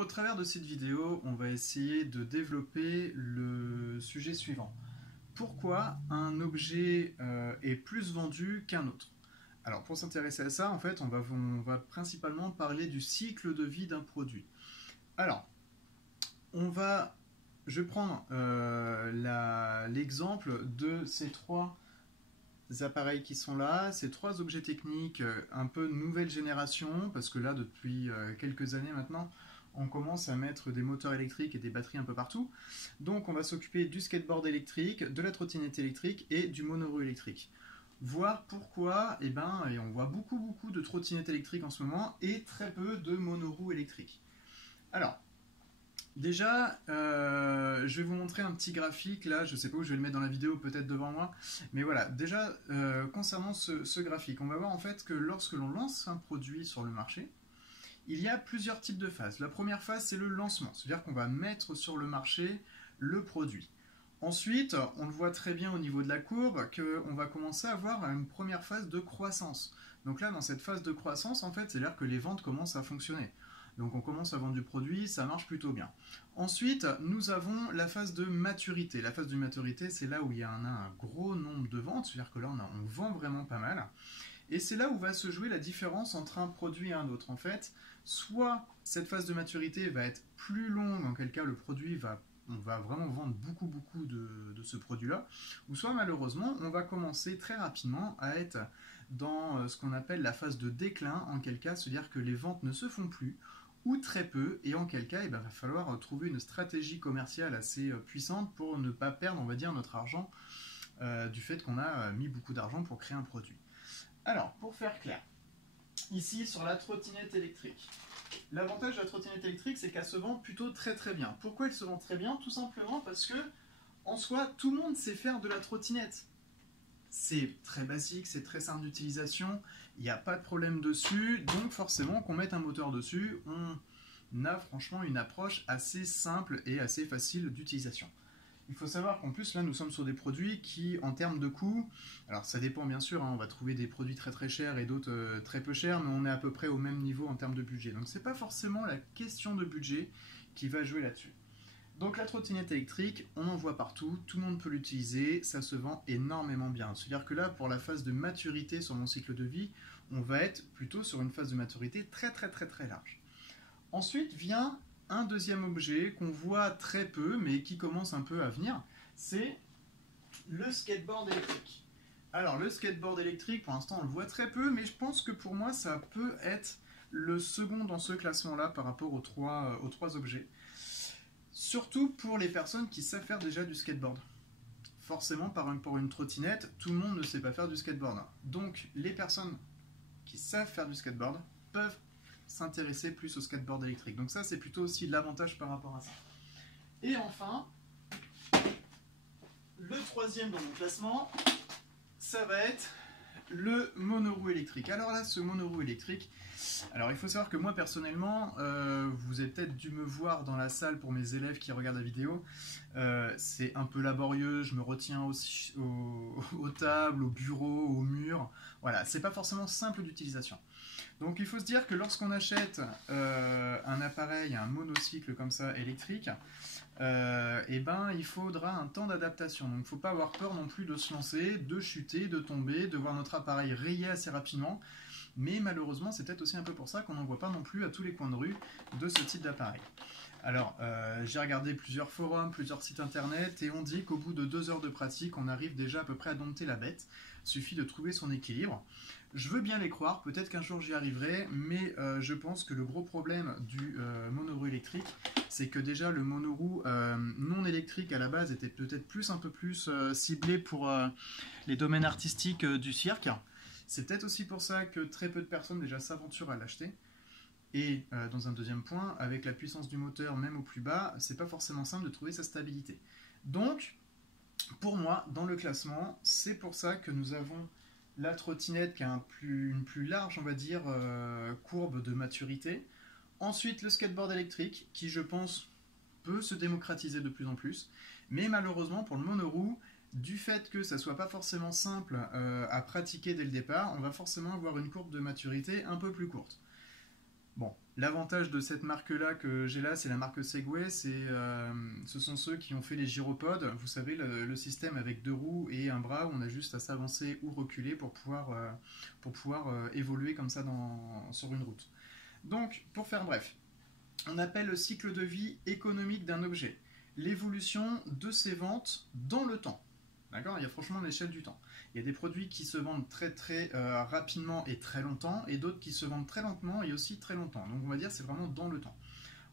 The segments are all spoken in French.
Au travers de cette vidéo, on va essayer de développer le sujet suivant. Pourquoi un objet est plus vendu qu'un autre? Alors pour s'intéresser à ça, en fait, on va principalement parler du cycle de vie d'un produit. Alors, je vais prendre l'exemple de ces trois appareils qui sont là, ces trois objets techniques un peu nouvelle génération, parce que là, depuis quelques années maintenant, on commence à mettre des moteurs électriques et des batteries un peu partout. Donc on va s'occuper du skateboard électrique, de la trottinette électrique et du monoroues électrique. Voir pourquoi, et on voit beaucoup de trottinettes électriques en ce moment et très peu de monoroues électriques. Alors, déjà, je vais vous montrer un petit graphique, là, je ne sais pas où je vais le mettre dans la vidéo, peut-être devant moi, mais voilà, déjà, concernant ce graphique, on va voir en fait que lorsque l'on lance un produit sur le marché, il y a plusieurs types de phases. La première phase, c'est le lancement, c'est-à-dire qu'on va mettre sur le marché le produit. Ensuite, on le voit très bien au niveau de la courbe, qu'on va commencer à avoir une première phase de croissance. Donc là, dans cette phase de croissance, en fait, c'est-à-dire que les ventes commencent à fonctionner. Donc on commence à vendre du produit, ça marche plutôt bien. Ensuite, nous avons la phase de maturité. La phase de maturité, c'est là où il y a un gros nombre de ventes, c'est-à-dire que là, on vend vraiment pas mal. Et c'est là où va se jouer la différence entre un produit et un autre. En fait, soit cette phase de maturité va être plus longue, en quel cas on va vraiment vendre beaucoup de ce produit-là, ou soit malheureusement, on va commencer très rapidement à être dans ce qu'on appelle la phase de déclin, en quel cas, c'est-à-dire que les ventes ne se font plus, ou très peu, et en quel cas, il va falloir trouver une stratégie commerciale assez puissante pour ne pas perdre, on va dire, notre argent du fait qu'on a mis beaucoup d'argent pour créer un produit. Alors, pour faire clair, ici sur la trottinette électrique, l'avantage de la trottinette électrique, c'est qu'elle se vend plutôt très bien. Pourquoi elle se vend très bien? Tout simplement parce que, en soi, tout le monde sait faire de la trottinette. C'est très basique, c'est très simple d'utilisation, il n'y a pas de problème dessus, donc forcément qu'on mette un moteur dessus, on a franchement une approche assez simple et assez facile d'utilisation. Il faut savoir qu'en plus là nous sommes sur des produits qui en termes de coût, alors ça dépend bien sûr, on va trouver des produits très chers et d'autres très peu chers, mais on est à peu près au même niveau en termes de budget. Donc c'est pas forcément la question de budget qui va jouer là-dessus. Donc la trottinette électrique, on en voit partout, tout le monde peut l'utiliser, ça se vend énormément bien. C'est-à-dire que là, pour la phase de maturité sur mon cycle de vie, on va être plutôt sur une phase de maturité très large. Ensuite vient un deuxième objet qu'on voit très peu, mais qui commence un peu à venir, c'est le skateboard électrique. Alors le skateboard électrique, pour l'instant on le voit très peu, mais je pense que pour moi ça peut être le second dans ce classement-là par rapport aux trois objets. Surtout pour les personnes qui savent faire déjà du skateboard. Forcément, pour une trottinette, tout le monde ne sait pas faire du skateboard. Donc, les personnes qui savent faire du skateboard peuvent s'intéresser plus au skateboard électrique. Donc ça, c'est plutôt aussi l'avantage par rapport à ça. Et enfin, le troisième dans mon classement, ça va être le monoroues électrique. Alors là, ce monoroues électrique, alors il faut savoir que moi personnellement, vous avez peut-être dû me voir dans la salle pour mes élèves qui regardent la vidéo, c'est un peu laborieux, je me retiens aussi aux tables, au bureau, au mur, voilà, c'est pas forcément simple d'utilisation. Donc il faut se dire que lorsqu'on achète un appareil, un monocycle comme ça électrique, il faudra un temps d'adaptation. Donc il ne faut pas avoir peur non plus de se lancer, de chuter, de tomber, de voir notre appareil rayer assez rapidement. Mais malheureusement, c'est peut-être aussi un peu pour ça qu'on n'en voit pas non plus à tous les coins de rue de ce type d'appareil. Alors, j'ai regardé plusieurs forums, plusieurs sites internet, et on dit qu'au bout de 2 heures de pratique, on arrive déjà à peu près à dompter la bête. Il suffit de trouver son équilibre. Je veux bien les croire, peut-être qu'un jour j'y arriverai, mais je pense que le gros problème du monoroues électrique, c'est que déjà le monoroue non électrique à la base était peut-être un peu plus ciblé pour les domaines artistiques du cirque. C'est peut-être aussi pour ça que très peu de personnes déjà s'aventurent à l'acheter. Et dans un deuxième point, avec la puissance du moteur, même au plus bas, c'est pas forcément simple de trouver sa stabilité. Donc, pour moi, dans le classement, c'est pour ça que nous avons la trottinette qui a une plus large, on va dire, courbe de maturité. Ensuite, le skateboard électrique, qui je pense peut se démocratiser de plus en plus. Mais malheureusement, pour le monoroues, du fait que ça soit pas forcément simple à pratiquer dès le départ, on va forcément avoir une courbe de maturité un peu plus courte. Bon, L'avantage de cette marque-là que j'ai là, c'est la marque Segway. Ce sont ceux qui ont fait les gyropodes. Vous savez, le système avec deux roues et un bras où on a juste à s'avancer ou reculer pour pouvoir évoluer comme ça sur une route. Donc, pour faire bref, on appelle le cycle de vie économique d'un objet l'évolution de ses ventes dans le temps. D'accord? Il y a franchement l'échelle du temps. Il y a des produits qui se vendent très rapidement et très longtemps, et d'autres qui se vendent très lentement et aussi très longtemps. Donc on va dire c'est vraiment dans le temps.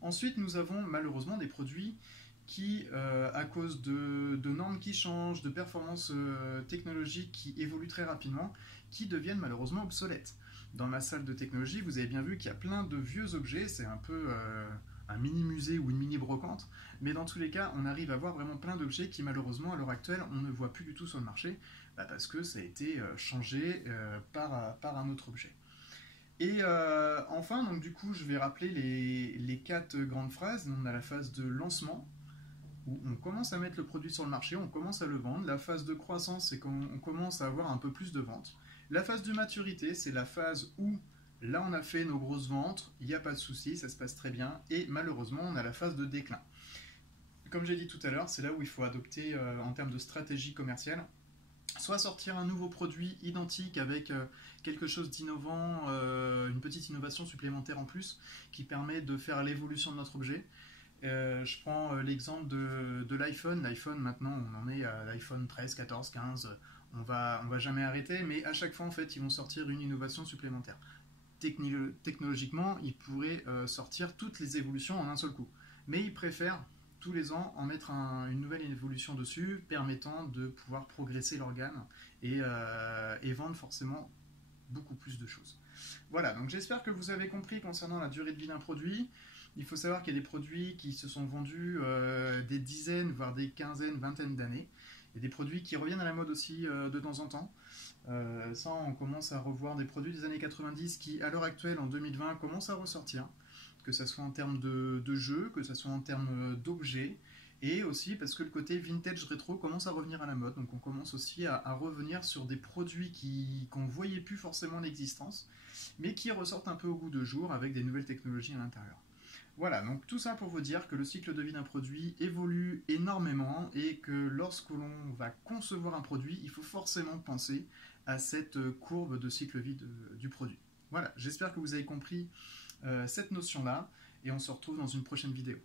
Ensuite, nous avons malheureusement des produits qui, à cause de normes qui changent, de performances technologiques qui évoluent très rapidement, qui deviennent malheureusement obsolètes. Dans ma salle de technologie, vous avez bien vu qu'il y a plein de vieux objets, c'est un peu un mini musée ou une mini brocante, mais dans tous les cas, on arrive à voir vraiment plein d'objets qui malheureusement à l'heure actuelle, on ne voit plus du tout sur le marché, parce que ça a été changé par un autre objet. Et enfin, donc du coup, je vais rappeler les quatre grandes phases. On a la phase de lancement, où on commence à mettre le produit sur le marché, on commence à le vendre. La phase de croissance, c'est quand on commence à avoir un peu plus de ventes. La phase de maturité, c'est la phase où là on a fait nos grosses ventes, il n'y a pas de souci, ça se passe très bien. Et malheureusement, on a la phase de déclin. Comme j'ai dit tout à l'heure, c'est là où il faut adopter en termes de stratégie commerciale soit sortir un nouveau produit identique avec quelque chose d'innovant, une petite innovation supplémentaire en plus qui permet de faire l'évolution de notre objet. Je prends l'exemple de l'iPhone. L'iPhone maintenant on en est à l'iPhone 13, 14, 15. On va jamais arrêter, mais à chaque fois en fait ils vont sortir une innovation supplémentaire. Technologiquement, ils pourraient sortir toutes les évolutions en un seul coup. Mais ils préfèrent tous les ans en mettre une nouvelle évolution dessus, permettant de pouvoir progresser l'organe et vendre forcément beaucoup plus de choses. Voilà, donc j'espère que vous avez compris concernant la durée de vie d'un produit. Il faut savoir qu'il y a des produits qui se sont vendus des dizaines, voire des quinzaines, vingtaines d'années. Il y a des produits qui reviennent à la mode aussi de temps en temps. Ça, on commence à revoir des produits des années 90 qui, à l'heure actuelle, en 2020, commencent à ressortir. Que ce soit en termes de jeux, que ce soit en termes d'objets, et aussi parce que le côté vintage rétro commence à revenir à la mode. Donc on commence aussi à revenir sur des produits qu'on ne voyait plus forcément l'existence, mais qui ressortent un peu au goût de jour avec des nouvelles technologies à l'intérieur. Voilà, donc tout ça pour vous dire que le cycle de vie d'un produit évolue énormément et que lorsque l'on va concevoir un produit, il faut forcément penser à cette courbe de cycle de vie du produit. Voilà, j'espère que vous avez compris cette notion-là et on se retrouve dans une prochaine vidéo.